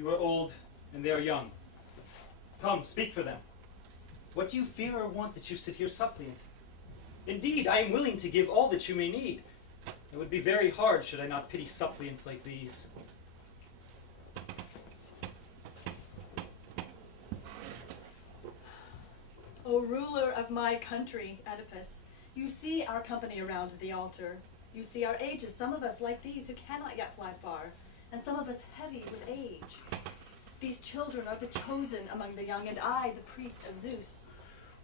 You are old, and they are young. Come, speak for them. What do you fear or want that you sit here suppliant? Indeed, I am willing to give all that you may need. It would be very hard should I not pity suppliants like these. O ruler of my country, Oedipus, you see our company around the altar. You see our ages, some of us like these who cannot yet fly far, and some of us heavy with age. These children are the chosen among the young, and I, the priest of Zeus.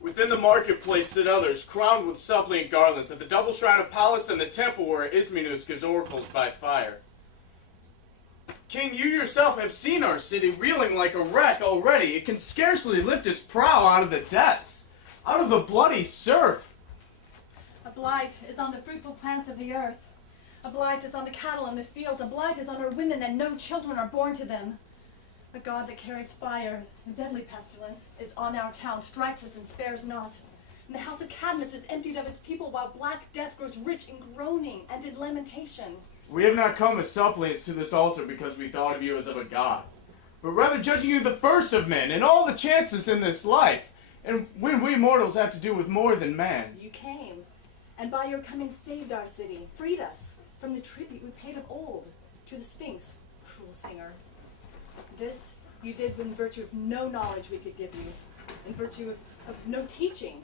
Within the marketplace sit others, crowned with suppliant garlands, at the double shrine of Pallas and the temple where Ismenus gives oracles by fire. King, you yourself have seen our city reeling like a wreck already. It can scarcely lift its prow out of the depths, out of the bloody surf. A blight is on the fruitful plants of the earth. A blight is on the cattle in the fields. A blight is on our women, and no children are born to them. A god that carries fire, a deadly pestilence, is on our town, strikes us and spares not. And the house of Cadmus is emptied of its people, while black death grows rich in groaning and in lamentation. We have not come as suppliants to this altar because we thought of you as of a god, but rather judging you the first of men and all the chances in this life, and when we mortals have to do with more than man. You came, and by your coming saved our city, freed us from the tribute we paid of old to the Sphinx, cruel singer. This you did in virtue of no knowledge we could give you, in virtue of no teaching.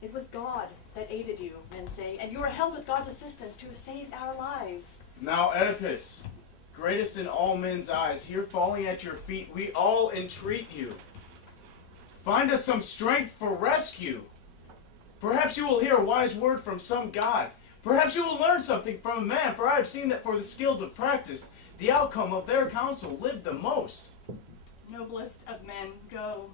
It was God that aided you, men say, and you were held with God's assistance to have saved our lives. Now, Oedipus, greatest in all men's eyes, here falling at your feet, we all entreat you. Find us some strength for rescue. Perhaps you will hear a wise word from some god. Perhaps you will learn something from a man, for I have seen that for the skilled of practice, the outcome of their counsel lived the most. Noblest of men, go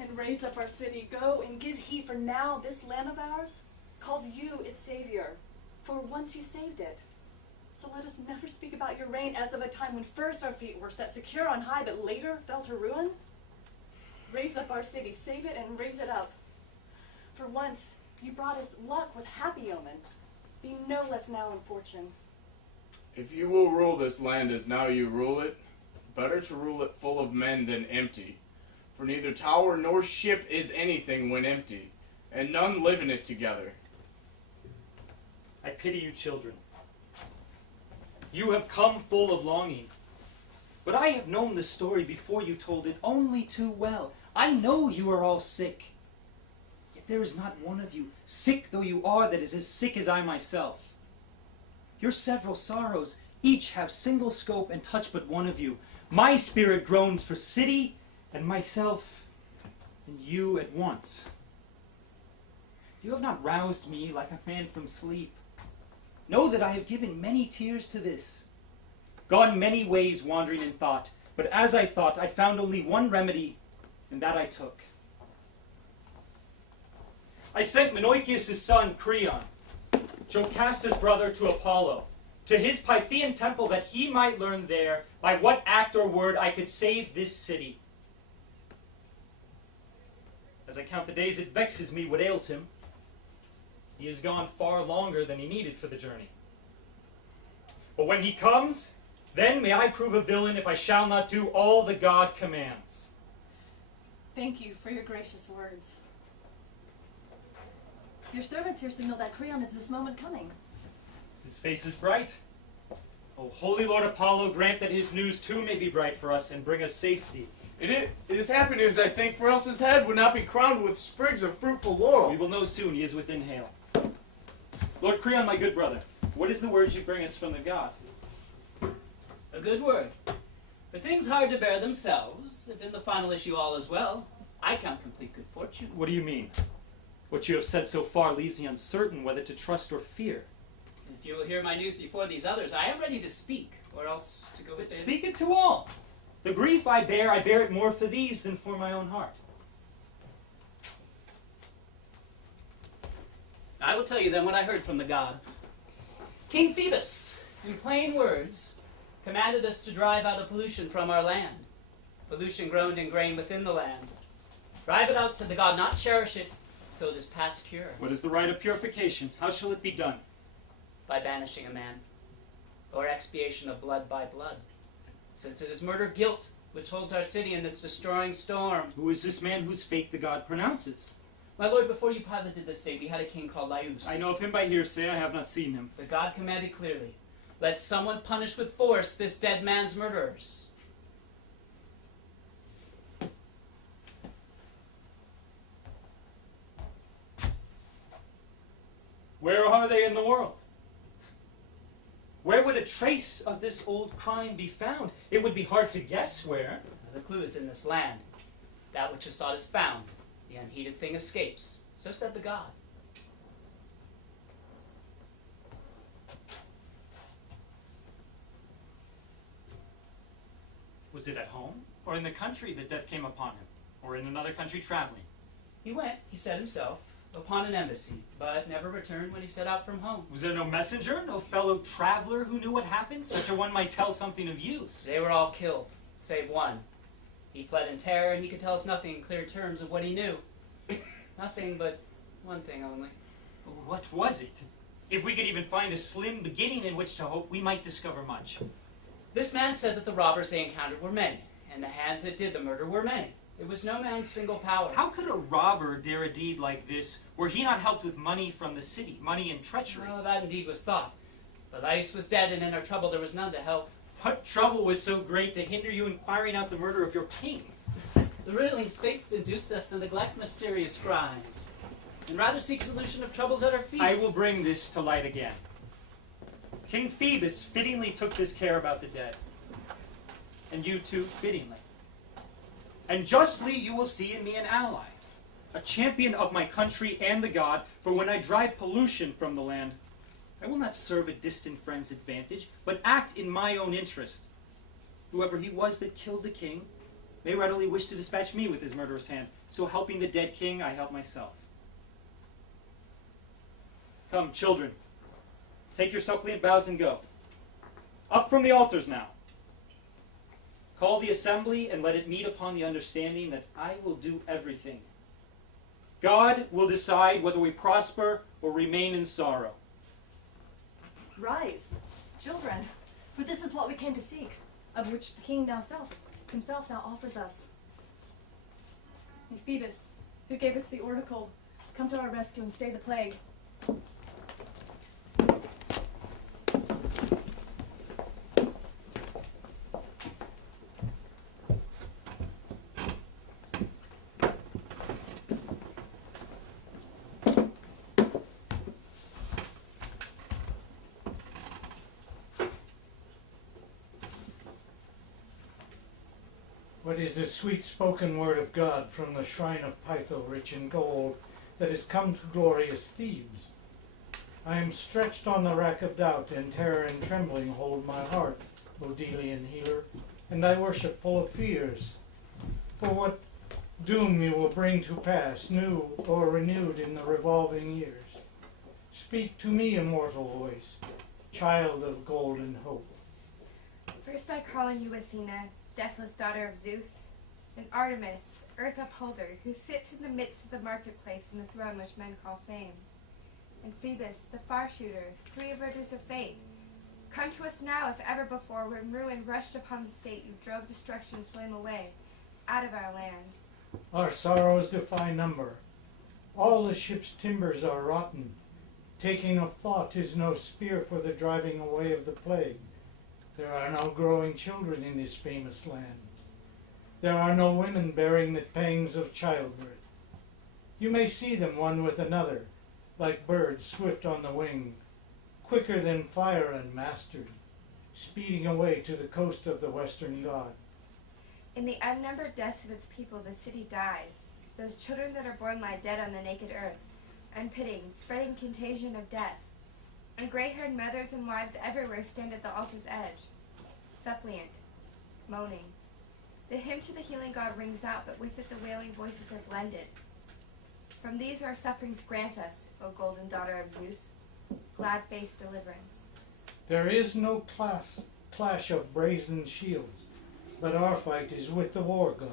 and raise up our city. Go and give heed, for now this land of ours calls you its savior, for once you saved it. So let us never speak about your reign as of a time when first our feet were set secure on high, but later fell to ruin. Raise up our city, save it and raise it up. For once you brought us luck with happy omen, being no less now in fortune. If you will rule this land as now you rule it, better to rule it full of men than empty. For neither tower nor ship is anything when empty, and none live in it together. I pity you, children. You have come full of longing. But I have known the story before you told it only too well. I know you are all sick. Yet there is not one of you, sick though you are, that is as sick as I myself. Your several sorrows each have single scope and touch but one of you. My spirit groans for city and myself and you at once. You have not roused me like a man from sleep. Know that I have given many tears to this, gone many ways wandering in thought, but as I thought, I found only one remedy, and that I took. I sent Menoikeus' son, Creon, Jocasta's brother, to Apollo, to his Pythian temple, that he might learn there by what act or word I could save this city. As I count the days, it vexes me what ails him. He has gone far longer than he needed for the journey. But when he comes, then may I prove a villain if I shall not do all the God commands. Thank you for your gracious words. Your servants here signal that Creon is this moment coming. His face is bright. O holy Lord Apollo, grant that his news too may be bright for us and bring us safety. It is happy news, I think, for else his head would not be crowned with sprigs of fruitful laurel. We will know soon, he is within hail. Lord Creon, my good brother, what is the word you bring us from the god? A good word. For things hard to bear themselves, if in the final issue all is well, I count complete good fortune. What do you mean? What you have said so far leaves me uncertain whether to trust or fear. If you will hear my news before these others, I am ready to speak, or else to go within. Speak it to all. The grief I bear it more for these than for my own heart. I will tell you then what I heard from the god. King Phoebus, in plain words, commanded us to drive out a pollution from our land. Pollution groaned in grain within the land. Drive it out, said the god, not cherish it till it is past cure. What is the rite of purification? How shall it be done? By banishing a man, or expiation of blood by blood. since it is murder guilt which holds our city in this destroying storm. Who is this man whose fate the god pronounces? My lord, before you piloted this state, we had a king called Laius. I know of him by hearsay, I have not seen him. The god commanded clearly, let someone punish with force this dead man's murderers. Where are they in the world? Where would a trace of this old crime be found? It would be hard to guess where. The clue is in this land. That which is sought is found. The unheeded thing escapes. So said the god. Was it at home? Or in the country that death came upon him? Or in another country traveling? He went, he said himself, upon an embassy, but never returned when he set out from home. Was there no messenger, no fellow traveler who knew what happened? Such a one might tell something of use. They were all killed, save one. He fled in terror, and he could tell us nothing in clear terms of what he knew. Nothing but one thing only. What was it? If we could even find a slim beginning in which to hope, we might discover much. This man said that the robbers they encountered were many, and the hands that did the murder were many. It was no man's single power. How could a robber dare a deed like this, were he not helped with money from the city, money and treachery? Well, that indeed was thought. But Laius was dead, and in our trouble there was none to help. What trouble was so great to hinder you inquiring out the murder of your king? The riddling Sphinx induced us to neglect mysterious crimes, and rather seek solution of troubles at our feet. I will bring this to light again. King Phoebus fittingly took this care about the dead, and you too fittingly. And justly you will see in me an ally, a champion of my country and the god, for when I drive pollution from the land, I will not serve a distant friend's advantage, but act in my own interest. Whoever he was that killed the king may readily wish to dispatch me with his murderous hand, so helping the dead king, I help myself. Come, children, take your suppliant bows and go. Up from the altars now. Call the assembly and let it meet upon the understanding that I will do everything. God will decide whether we prosper or remain in sorrow. Rise, children, for this is what we came to seek, of which the king himself now offers us. May Phoebus, who gave us the oracle, come to our rescue and stay the plague. What is the sweet-spoken word of God from the shrine of Pytho, rich in gold, that has come to glorious Thebes? I am stretched on the rack of doubt, and terror and trembling hold my heart, O Delian healer, and I worship full of fears. For what doom you will bring to pass, new or renewed in the revolving years. Speak to me, immortal voice, child of golden hope. First I call on you, Athena, deathless daughter of Zeus, and Artemis, earth upholder, who sits in the midst of the marketplace in the throne which men call fame. And Phoebus, the far shooter, three averters of fate. Come to us now, if ever before, when ruin rushed upon the state, you drove destruction's flame away, out of our land. Our sorrows defy number. All the ship's timbers are rotten. Taking of thought is no spear for the driving away of the plague. There are no growing children in this famous land. There are no women bearing the pangs of childbirth. You may see them one with another, like birds swift on the wing, quicker than fire unmastered, speeding away to the coast of the western god. In the unnumbered deaths of its people, the city dies. Those children that are born lie dead on the naked earth, unpitying, spreading contagion of death. And gray-haired mothers and wives everywhere stand at the altar's edge, suppliant, moaning. The hymn to the healing god rings out, but with it the wailing voices are blended. From these our sufferings grant us, O golden daughter of Zeus, glad-faced deliverance. There is no clash of brazen shields, but our fight is with the war god,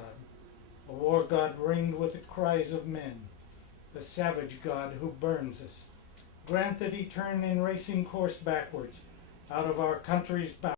a war god ringed with the cries of men, the savage god who burns us. Grant that he turn in racing course backwards, out of our country's bounds.